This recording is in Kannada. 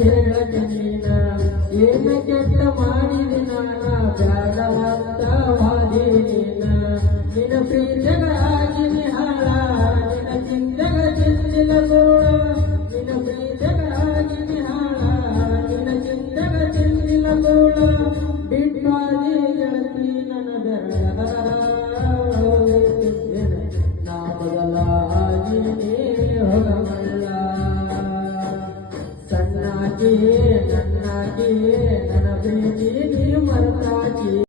ಹೇಳಕ್ಕೆ ನೀನ ಏನ ಕೆಟ್ಟ ಮಾಡಿದೆ ನಾನ ಬ್ಯಾಡವಂತವಾದಿ ನೀನ ನಿನ್ನ ಪ್ರೀತಗಾಗಿ ಹಾಳ ನಿನ್ನ ಚಿಂತೆಗ ಚಿಂತಿಲ ಗೋಳ ನಿನ್ನ ಪ್ರೀತಗಾಗಿ ಹಾಳ ನಿನ್ನ ಚಿಂತೆಗ ಚಿಂತಿಲ ಗೋಳ ಬಿಟ್ಟಾದಿ ಗೆಳತಿ ನನ್ನ ಬೆರಳ ನಾ ಬದಲಾಗಿ ಹೋಗಮಲ್ಲ ಸಣ್ಣಾಗಿ ನನ್ನಾಗಿ ನನ್ನ ಪ್ರೀತಿ